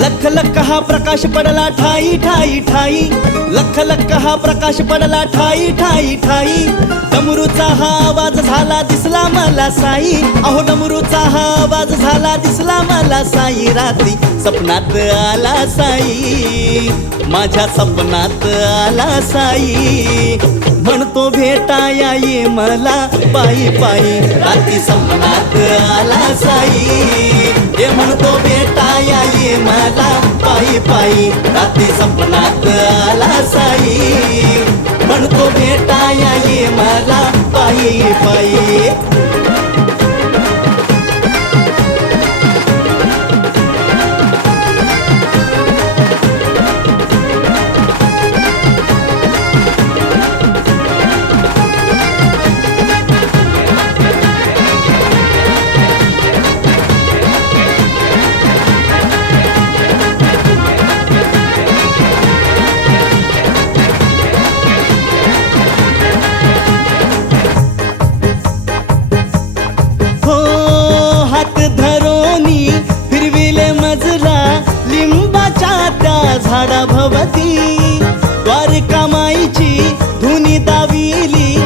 लख लख हा प्रकाश पडला ठाई ठाई ठाई, लख लख हा प्रकाश पडला ठाई ठाई ठाई। डमरूचा हा आवाज झाला दिसला मला साई, अहो डमरूचा हा आवाज झाला दिसला मला साई। रात्री सपनात आला साई, माझ्या सपनात आला साई। म्हणतो भेटाया ये मला पायी पायी, रात्री सपनात आला साई। हे म्हणतो भेटाया ये मला पायी पायी, रात्री सपनात आला साई। म्हणतो भेटाया ये मला पायी पायी। झाडा भवती द्वारका माईची धुनी दाविली,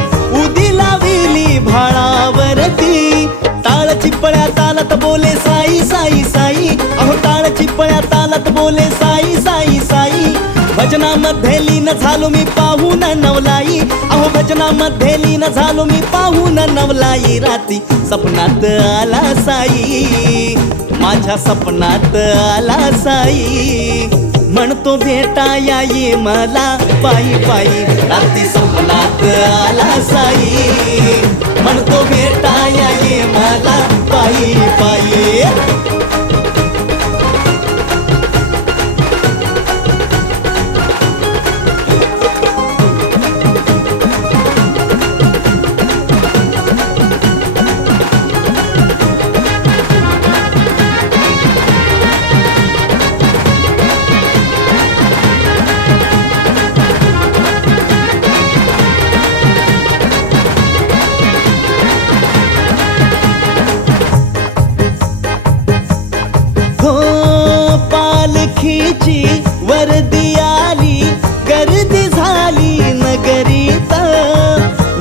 उदी लाविली भाळावरती। टाळ चिपळ्या तालात बोले साई साई साई, अहो टाळ चिपळ्या तालात बोले साई साई साई। भजनामध्ये लीन झालो मी पाहून नवलाई, अहो भजनामध्ये लीन झालो मी पाहून नवलाई। रात्री सपनात आला साई, माझ्या सपनात आला साई। म्हणतो भेटाया ये मला पायी पायी, रात्री सपनात आला साई। म्हणतो भेटाया ये मला पायी पायी। पालखीची वर्दी आली, गर्दी झाली नगरीत।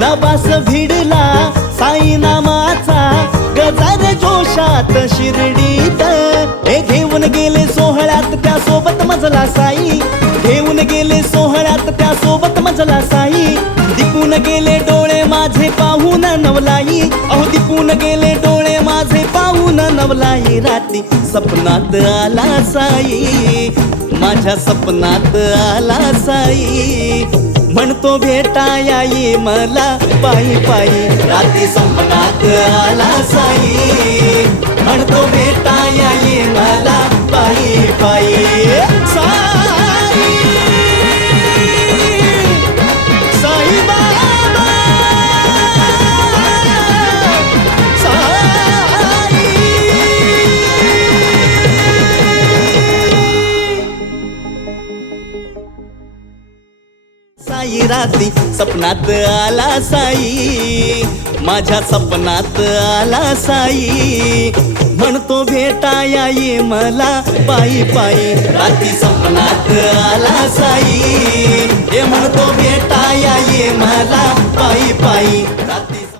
नवास भिडला साई नामाचा, गजर जोशात शिर्डीत। हे घेऊन गेले सोहळ्यात त्या सोबत मजला साई, घेऊन गेले सोहळ्यात त्या सोबत मजला साई। दिपून गेले डोळे माझे पाहून नवलाई, अहो दिपून गेले डोळे माझे पाहून नवलाई। रात्री सपनात आला साई, माझ्या सपनात आला साई। म्हणतो भेटाया ये मला पायी पायी, रात्री सपनात आला साई। म्हणतो भेटाया ये मला पायी पायी। साई साई बाबा साई। साई रात्री सपनात आला साई, माझ्या सपनात आला साई। म्हणतो भेटाया ये मला पायी पायी, रात्री सपनात आला साई। हे म्हणतो भेटाया ये मला पायी पायी, रात्री